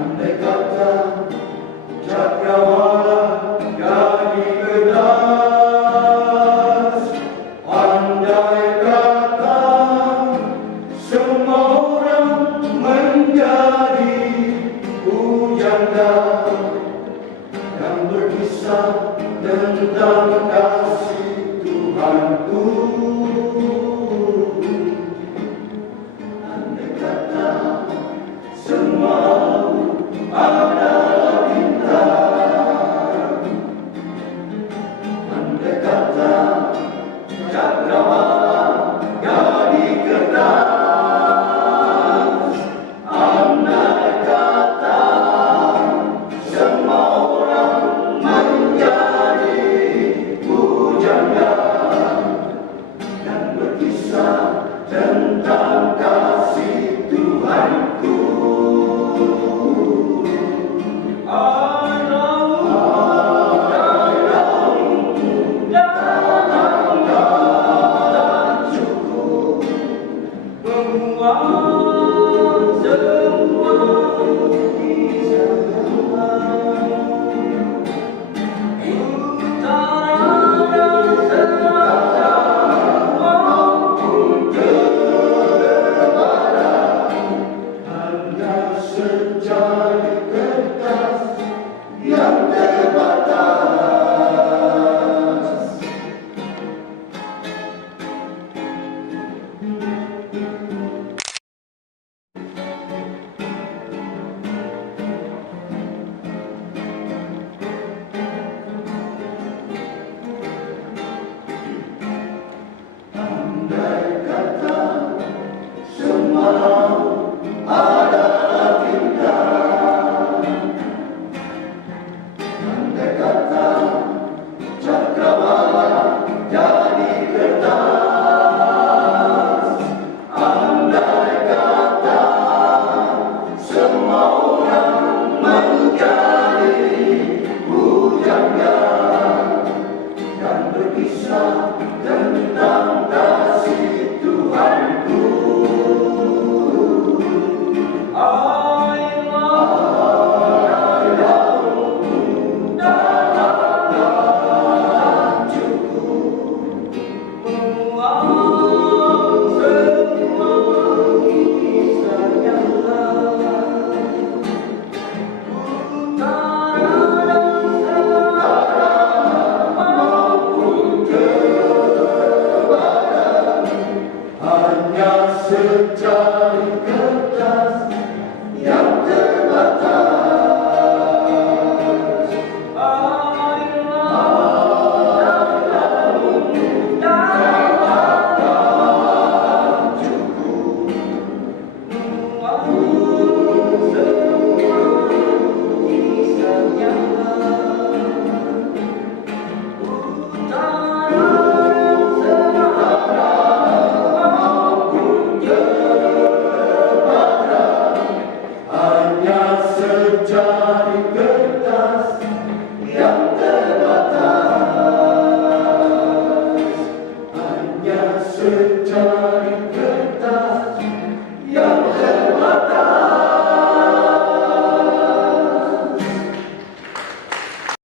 Andai kata cakrawala jadi kertas, andai kata semua orang menjadi pujangga yang berkisah tentang kasih Tuhanku. Andai kata semua adalah bintang, andai kata cakrawala jadi kertas, andai kata semua orang menjadi pujangga dan berkisah tentang kasih Tuhanku. Secari kertas yang terbatas. Andai kata semalam adalah bintang, andai kata cakrawala jadi kertas, andai kata semua orang menjadi pujangga dan berkisah tentang kasih Tuhanku. Hanya secari kertas yang terbatas. Hanya secari kertas yang